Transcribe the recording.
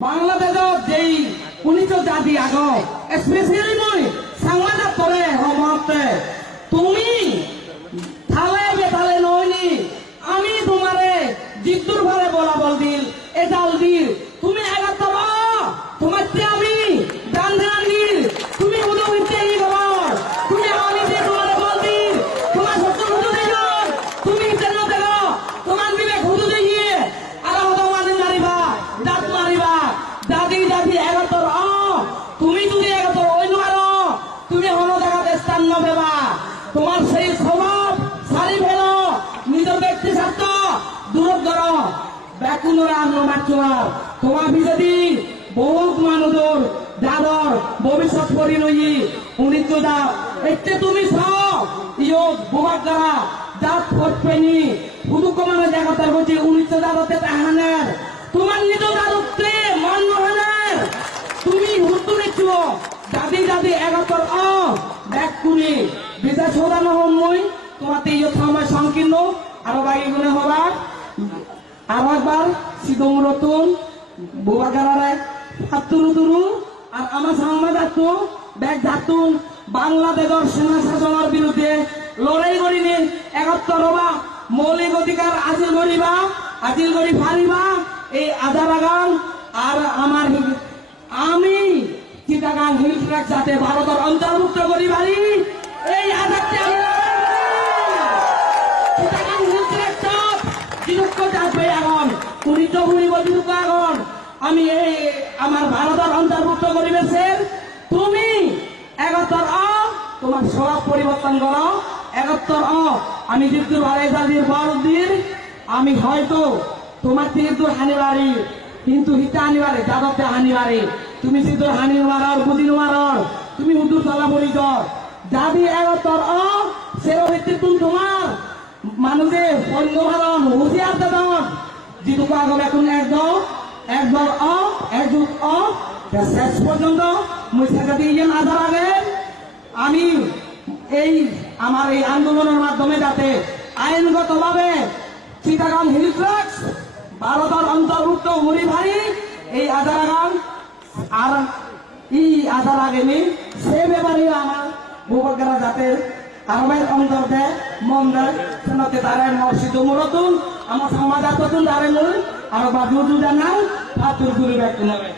বাংলাদেশত যেই 19 জাতি আগ স্পেশালি মই সংবাদ করে সমতে তুমি থালে বেতালে নইনি আমি তোমারে জিদ্দুর ভারে বলা বল দিল এটাল দিল তুমি এগাতব তোমার আমি দান দান দিল তুমি উদবিতে এই খবর তুমি আমি যে তোমারে বল দিল তোমার সত্য হুদু দিল তুমি কেন দেখো তোমার বিবেক হুদু দিয়ে আর তোমার মারিবা দাঁত মারিবা দাদি দাদি এগাতর তুমি যদি এগাতর অন্য আরো তুমি হলো জায়গাতে স্থান নবেবা তোমার সেই স্বভাব সারি ফেল নিজের ব্যক্তি স্বার্থ দূর করো ব্যাকুণরা মারছুয়ার তোমার বিজেপি বহুত মানুষের যাদর ভবিষ্যৎ পরিণয়ী উনিত দাও এতে তুমি সব ইয়োগ বোমার দ্বারা জাত ফটপেনি হুদুক মানে জায়গাটার বলছি উনিত দাদতে তাহানের তোমার নিজ দাদতে মন মহানের তুমি হুদু নিচ্ছ দাদি দাদি এগাতর ব্যাক কুনি বিদেশ হোদানো হন মই তোমাতে ইয়ে সময় সংকীর্ণ আরো বাকি গুণে হবার আরো একবার সিদম রতুন বুবাগারারে হাতুরু তুরু আর আমার সংবাদ আতো ব্যাগ জাতুন বাংলাদেশের সেনা শাসনের বিরুদ্ধে লড়াই করিনি 71 হবা মৌলিক অধিকার আজিল করিবা আজিল করি ফারিবা এই আজারাগান আর আমার আমি চিটাগাং হিল ট্র্যাক যাতে ভারতের অন্তর্ভুক্ত করি পারি এই আজাদকে আমি চিটাগাং হিল ট্র্যাক চাপ বিরক্ষ যাবে এখন পুরিত ঘুরিব বিরুদ্ধ এখন আমি এই আমার ভারতের অন্তর্ভুক্ত করিবেছেন তুমি 71 তোমার স্বভাব পরিবর্তন করো 71 আমি যেহেতু ভাড়াই জাতির বড়দিন আমি হয়তো তোমার যেহেতু হানিবাড়ি কিন্তু হিতা হানিবারে যাদবতে হানিবারে তুমি যেহেতু হানি মারার বুদ্ধি মারার তুমি উদু চলা বলি কর যাবি 71 সে ভিত্তিক তোমার মানুষের পণ্য ভারণ হুঁশিয়ার দেন যেটুকু আগম এখন একদল একযুগ শেষ পর্যন্ত মুসাকাতি ইয়ে না আগে আমি এই আমার এই আন্দোলনের মাধ্যমে যাতে আইনগতভাবে চিটাগাং হিল ট্র্যাক্স ভারতের অন্তর্ভুক্ত হরি ভাই এই আজারাগান আর এই আজার আগেনি সে ব্যাপারে আমার ভূপকরা যাতে আরবের অন্তর্ভে মন দেয় সেনাতে দাঁড়ায় মসজিদ মুরতুন আমার সমাজ আততুন দাঁড়ায় আর বাজু জানাই হাতুর গুরু ব্যক্তি নেবে